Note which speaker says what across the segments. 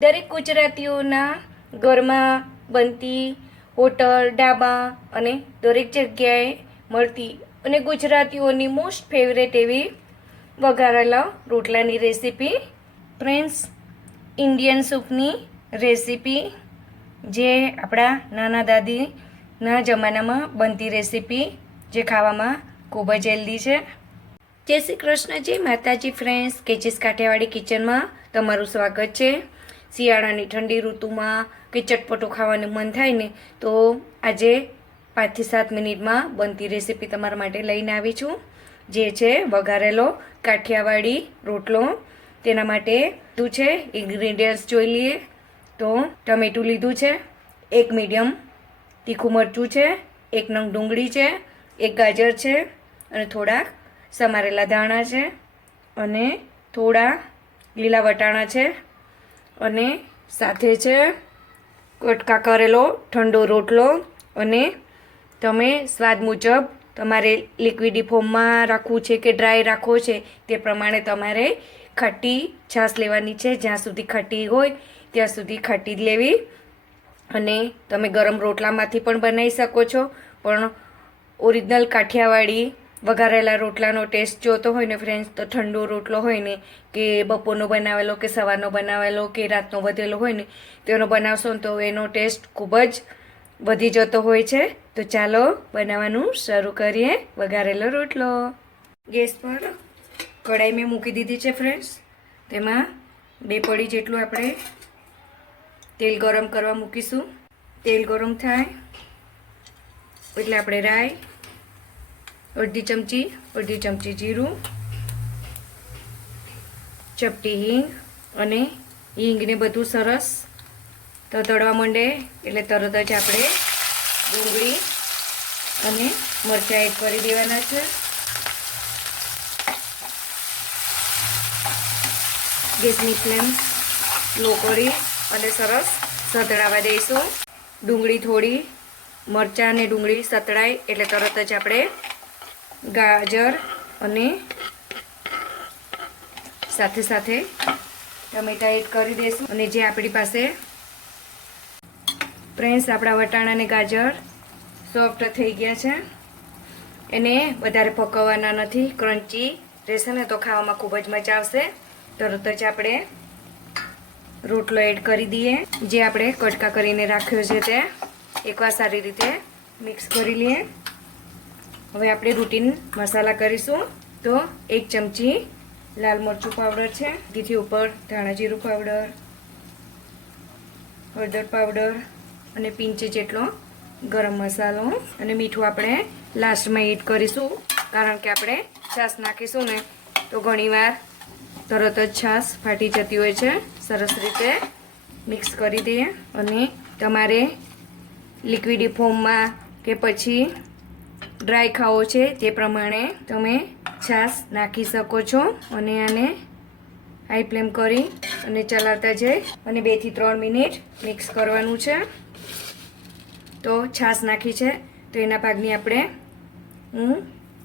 Speaker 1: દરેક ગુજરાતીઓના ઘરમાં બનતી હોટલ ડાબા અને દરેક જગ્યાએ મળતી અને ગુજરાતીઓની મોસ્ટ ફેવરેટ એવી વઘારેલા રોટલાની રેસીપી ફ્રેન્ડ્સ ઇન્ડિયન સૂપની રેસીપી જે આપણા નાના દાદીના જમાનામાં બનતી રેસીપી જે ખાવામાં ખૂબ જ હેલ્ધી છે. જય શ્રી કૃષ્ણ, જય માતાજી ફ્રેન્ડ્સ કેચીસ કાઠિયાવાડી કિચનમાં તમારું સ્વાગત છે. શિયાળાની ઠંડી ઋતુમાં કે ચટપટો ખાવાનું મન થાય ને, તો આજે પાંચથી સાત મિનિટમાં બનતી રેસીપી તમારા માટે લઈને આવી છું. જે છે વઘારેલો કાઠિયાવાડી રોટલો. તેના માટે શું છે ઇન્ગ્રીડિયન્ટ્સ જોઈ લઈએ. તો ટમેટું લીધું છે, એક મીડિયમ તીખું મરચું છે, એક નંગ ડુંગળી છે, એક ગાજર છે અને થોડાક સમારેલા ધાણા છે. અને થોડા લીલા વટાણા છે. અને સાથે છે કટકા કરેલો, ઠંડો રોટલો અને તમે સ્વાદ મુજબ તમારે લિક્વિડી ફોર્મમાં રાખવું છે કે ડ્રાય રાખવો છે તે પ્રમાણે તમારે ખટ્ટી છાશ લેવાની છે. જ્યાં સુધી ખટ્ટી હોય ત્યાં સુધી ખટ્ટી જ લેવી. અને તમે ગરમ રોટલામાંથી પણ બનાવી શકો છો. પણ ઓરિજિનલ કાઠિયાવાડી વઘારેલા રોટલાનો ટેસ્ટ જોતો હોય ને ફ્રેન્ડ્સ તો ઠંડો રોટલો હોય ને કે બપોરનો બનાવેલો કે સવારનો બનાવેલો કે રાતનો વધેલો હોય ને તેનો બનાવશો ને તો એનો ટેસ્ટ ખૂબ જ વધી જતો હોય છે. તો ચાલો બનાવવાનું શરૂ કરીએ વઘારેલો રોટલો. ગેસ પર કઢાઈ મેં મૂકી દીધી છે ફ્રેન્ડ્સ તેમાં બે પડી જેટલું આપણે તેલ ગરમ કરવા મૂકીશું. તેલ ગરમ થાય એટલે આપણે રાઈ અડધી ચમચી અડધી ચમચી જીરું, ચપટી હિંગ અને હિંગને બધું સરસ તતડવા માંડે. એટલે તરત જ આપણે ડુંગળી અને મરચાં એડ કરી દેવાના છે. ગેસની ફ્લેમ લો કરી અને સરસ સતળાવા દઈશું. ડુંગળી થોડી મરચાં અને ડુંગળી સતડાય એટલે તરત જ આપણે ગાજર અને સાથે સાથે ટમેટા એડ કરી દઈશું અને જે આપણી પાસે ફ્રેન્ડ્સ, આપણા વટાણા અને ગાજર સોફ્ટ થઈ ગયા છે. એને વધારે પકવવાના નથી. ક્રન્ચી રહેશે ને તો ખાવામાં ખૂબ જ મજા આવશે. તરત જ આપણે રોટલો એડ કરી દઈએ. જે આપણે કટકા કરીને રાખ્યો છે તે એકવાર સારી રીતે મિક્સ કરી લઈએ. હવે આપણે રૂટીન મસાલા કરીશું. તો એક ચમચી લાલ મરચું પાવડર છે. જેથી ઉપર ધાણા જીરું પાવડર હળદર પાવડર અને પિંચ જેટલો ગરમ મસાલો અને મીઠું આપણે લાસ્ટમાં એડ કરીશું. કારણ કે આપણે છાશ નાખીશું ને, તો ઘણીવાર તરત જ છાશ ફાટી જતી હોય છે. સરસ રીતે મિક્સ કરી દઈએ અને તમારે લિક્વિડી ફોર્મમાં કે પછી ડ્રાય ખાવો છે તે પ્રમાણે તમે છાશ નાખી શકો છો અને આને હાઈ ફ્લેમ કરી અને ચલાવતા જઈ અને બેથી ત્રણ મિનિટ મિક્સ કરવાનું છે. તો છાશ નાખી છે. તો એના ભાગની આપણે હું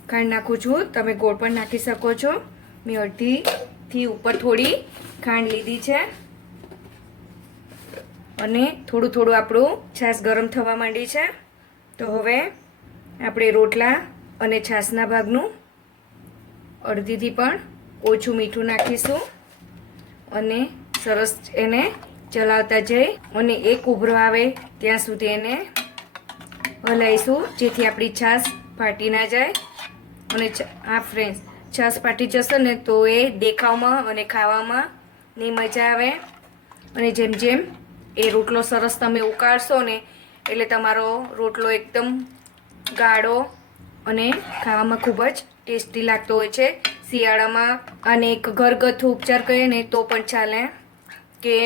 Speaker 1: ખાંડ નાખું છું. તમે ગોળ પણ નાખી શકો છો. મેં અડધીથી ઉપર થોડી ખાંડ લીધી છે. અને થોડું થોડું આપણું છાશ ગરમ થવા માંડી છે. તો હવે આપણે રોટલા અને છાસના ભાગનું અડધીથી પણ ઓછું મીઠું નાખીશું અને સરસ એને ચલાવતા જઈ અને એક ઉભરો આવે ત્યાં સુધી એને હલાવીશું, જેથી આપણી છાશ ફાટી ના જાય. અને આ ફ્રેન્ડ્સ છાશ ફાટી જશે ને તો એ દેખાવમાં અને ખાવામાં ની મજા આવે. અને જેમ જેમ એ રોટલો સરસ તમે ઉકાળશો ને, એટલે તમારો રોટલો એકદમ ગાળો અને ખાવામાં ખૂબ જ ટેસ્ટી લાગતો હોય છે. શિયાળામાં અને એક ઘરગથ્થુ ઉપચાર કરીએ ને તો પણ ચાલે કે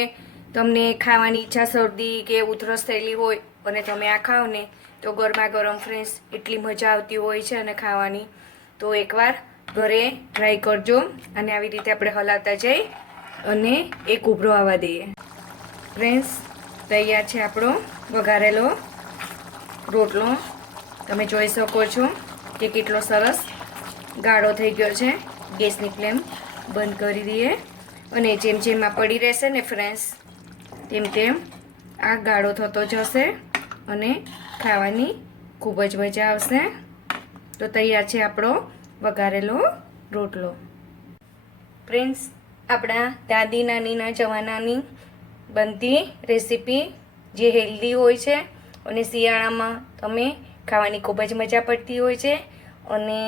Speaker 1: તમને ખાવાની ઈચ્છા શરદી કે ઉધરસ થયેલી હોય અને તમે આ ખાઓ ને તો ગરમા ગરમ ફ્રેન્ડ્સ એટલી મજા આવતી હોય છે અને ખાવાની. તો એકવાર ઘરે ટ્રાય કરજો અને આવી રીતે આપણે હલાવતા જઈ અને એક ઉભરો આવવા દઈએ. ફ્રેન્ડ્સ તૈયાર છે આપણો વઘારેલો રોટલો. તમે જોઈ શકો છો કે કેટલો સરસ ગાળો થઈ ગયો છે. ગેસની ફ્લેમ બંધ કરી દઈએ. અને જેમ જેમ આ પડી રહેશે ને ફ્રેન્ડ્સ, તેમ તેમ આ ગાળો થતો જશે અને ખાવાની ખૂબ જ મજા આવશે. તો તૈયાર છે આપણો વઘારેલો રોટલો. ફ્રેન્ડ્સ, આપણા દાદી નાનીના જમાનાની બનતી રેસીપી જે હેલ્ધી હોય છે, અને શિયાળામાં તમે ખાવાની ખૂબ જ મજા પડતી હોય છે. અને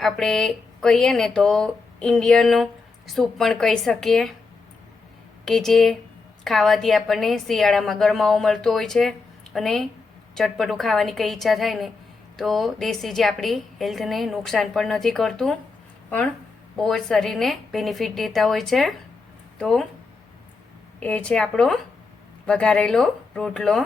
Speaker 1: આપણે કહીએ ને તો ઇન્ડિયન સૂપ પણ કહી શકીએ કે જે ખાવાથી આપણને શિયાળામાં ગરમાવો મળતો હોય છે અને ચટપટું ખાવાની કંઈ ઈચ્છા થાય ને તો દેશી જે આપણી હેલ્થને નુકસાન પણ નથી કરતું, પણ બહુ જ શરીરને બેનિફિટ દેતા હોય છે. તો એ છે આપણો વઘારેલો રોટલો.